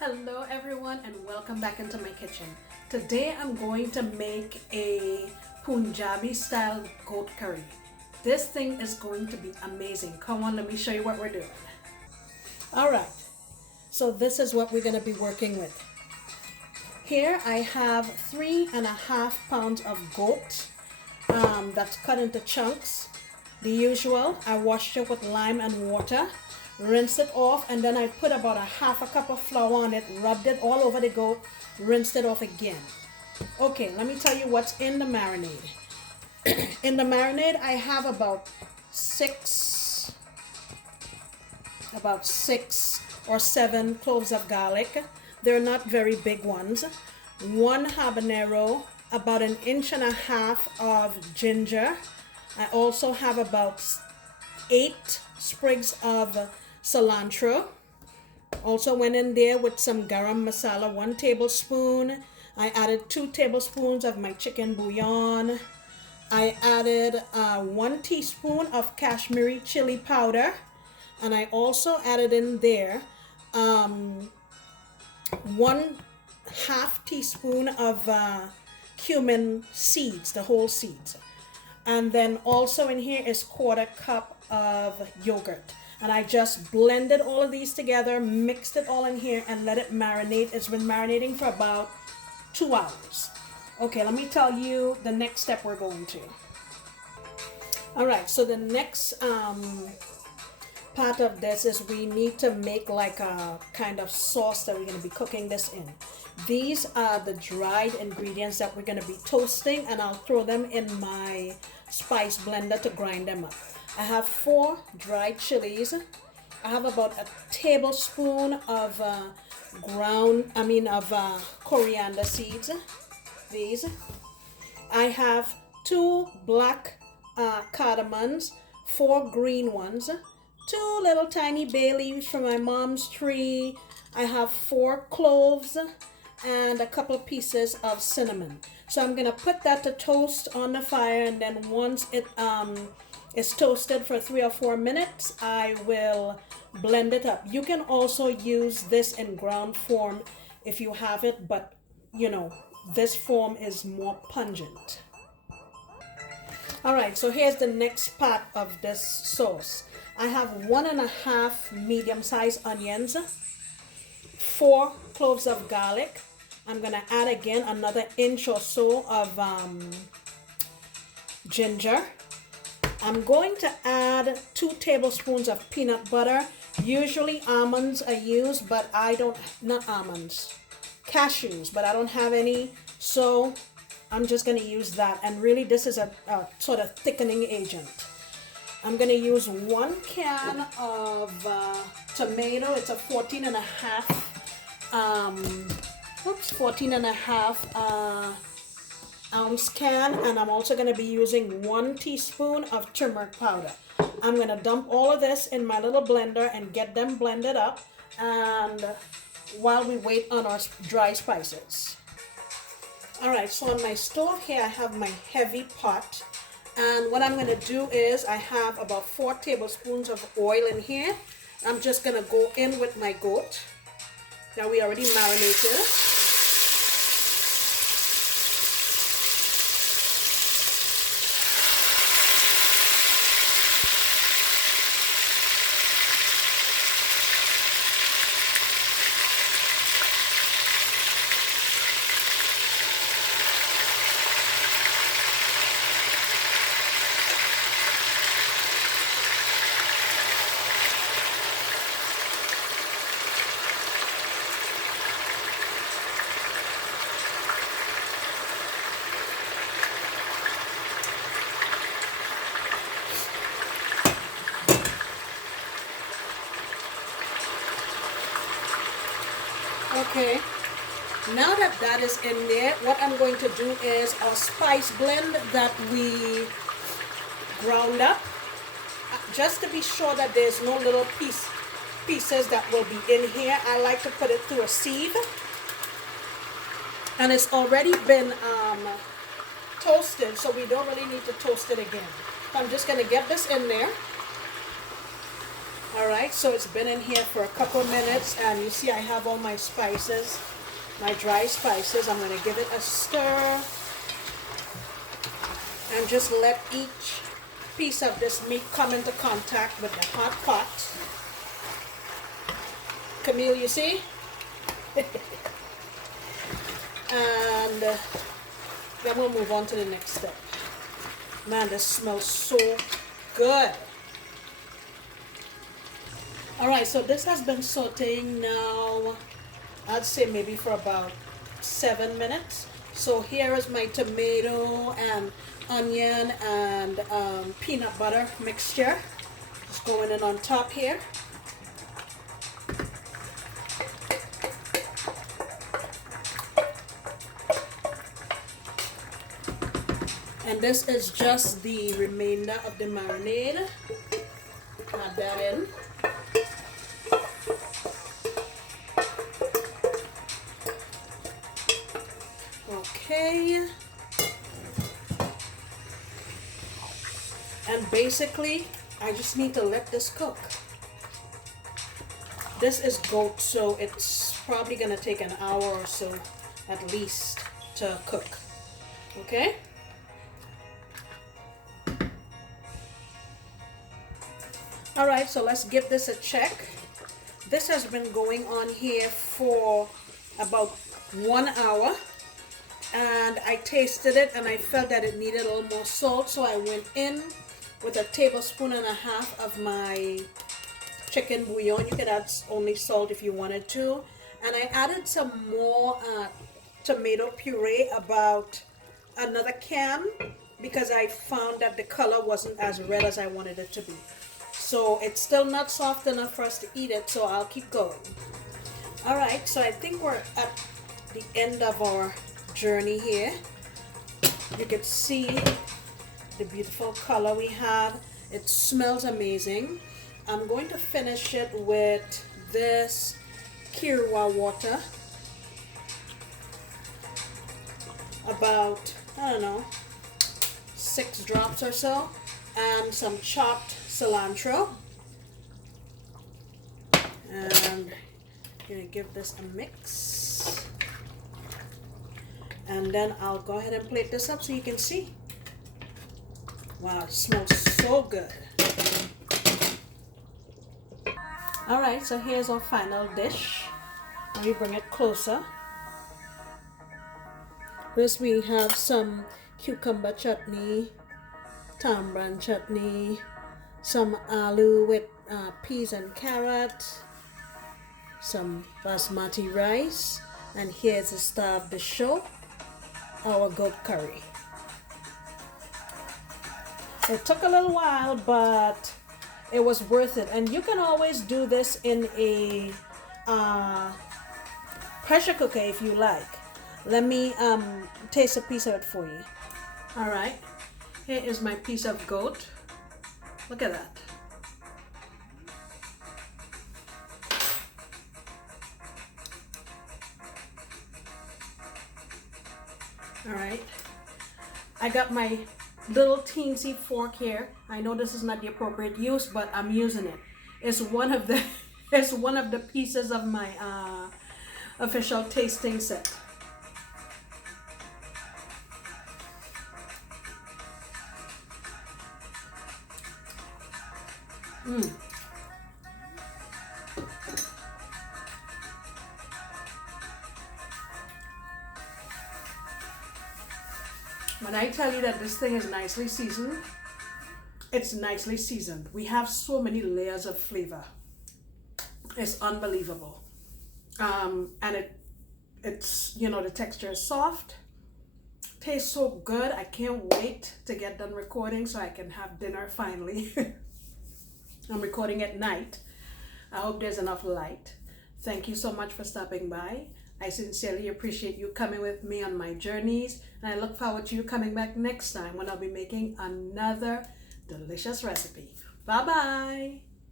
Hello everyone and welcome back into my kitchen. Today I'm going to make a Punjabi style goat curry. This thing is going to be amazing. Come on, let me show you what we're doing. Alright, so this is what we're going to be working with. Here I have 3.5 pounds of goat that's cut into chunks. The usual, I washed it with lime and water. Rinse it off, and then I put about a half a cup of flour on it, rubbed it all over the goat, rinsed it off again. Okay, let me tell you what's in the marinade. In the marinade, I have about six or seven cloves of garlic. They're not very big ones. 1 habanero, about 1.5 inches of ginger. I also have about 8 sprigs of cilantro. Also went in there with some garam masala, 1 tablespoon. I added 2 tablespoons of my chicken bouillon. I added 1 teaspoon of Kashmiri chili powder, and I also added in there 1/2 teaspoon of cumin seeds, the whole seeds. And then also in here is 1/4 cup of yogurt. And I just blended all of these together, mixed it all in here, and let it marinate. It's been marinating for about 2 hours. Okay, let me tell you the next step we're going to. All right, so the next part of this is we need to make like a kind of sauce that we're going to be cooking this in. These are the dried ingredients that we're going to be toasting, and I'll throw them in my spice blender to grind them up. I have 4 dried chilies. I have about a tablespoon of coriander seeds. These. I have 2 black cardamoms, 4 green ones, 2 little tiny bay leaves from my mom's tree. I have 4 cloves and a couple of pieces of cinnamon. So I'm gonna put that to toast on the fire, and then once it is toasted for 3 or 4 minutes, I will blend it up. You can also use this in ground form if you have it, but you know, this form is more pungent. All right, so here's the next part of this sauce. I have 1.5 medium-sized onions, 4 cloves of garlic. I'm gonna add again another inch or so of ginger. I'm going to add 2 tablespoons of peanut butter. Usually almonds are used, but not almonds, cashews, but I don't have any, so I'm just gonna use that. And really this is a sort of thickening agent. I'm gonna use 1 can of tomato. It's a 14.5 ounce can, and I'm also going to be using 1 teaspoon of turmeric powder. I'm going to dump all of this in my little blender and get them blended up, and while we wait on our dry spices. Alright, so on my stove here I have my heavy pot, and what I'm going to do is I have about 4 tablespoons of oil in here. I'm just going to go in with my goat that we already marinated. Okay, now that that is in there, what I'm going to do is our spice blend that we ground up, just to be sure that there's no little pieces that will be in here. I like to put it through a sieve, and it's already been toasted, so we don't really need to toast it again. So I'm just going to get this in there. All right, so it's been in here for a couple minutes, and you see I have all my spices, my dry spices. I'm going to give it a stir and just let each piece of this meat come into contact with the hot pot. Camille, you see? And then we'll move on to the next step. Man, this smells so good. All right, so this has been sauteing now, I'd say maybe for about 7 minutes. So here is my tomato and onion and peanut butter mixture. Just going in on top here. And this is just the remainder of the marinade. Add that in. Okay. And basically, I just need to let this cook. This is goat, so it's probably gonna take an hour or so at least to cook. Okay? All right, so let's give this a check. This has been going on here for about 1 hour, and I tasted it and I felt that it needed a little more salt, so I went in with a tablespoon and a half of my chicken bouillon. You could add only salt if you wanted to, and I added some more tomato puree, about another can, because I found that the color wasn't as red as I wanted it to be. So it's still not soft enough for us to eat it, so I'll keep going. All right, so I think we're at the end of our journey here. You can see the beautiful color we have. It smells amazing. I'm going to finish it with this kewra water. About, I don't know, 6 drops or so, and some chopped cilantro. And I'm gonna give this a mix, and then I'll go ahead and plate this up so you can see. Wow, it smells so good. All right, so here's our final dish. Let me bring it closer. First we have some cucumber chutney, tamarind chutney, some aloo with peas and carrot, some basmati rice, and here's the star of the show, our goat curry. It took a little while, but it was worth it. And you can always do this in a pressure cooker if you like. Let me taste a piece of it for you. All right, here is my piece of goat. Look at that. All right, I got my little teensy fork here. I know this is not the appropriate use, but I'm using it. It's one of the it's one of the pieces of my official tasting set. When I tell you that this thing is nicely seasoned, it's nicely seasoned. We have so many layers of flavor. It's unbelievable. And it's, you know, the texture is soft. Tastes so good. I can't wait to get done recording so I can have dinner finally. I'm recording at night. I hope there's enough light. Thank you so much for stopping by. I sincerely appreciate you coming with me on my journeys, and I look forward to you coming back next time when I'll be making another delicious recipe. Bye-bye.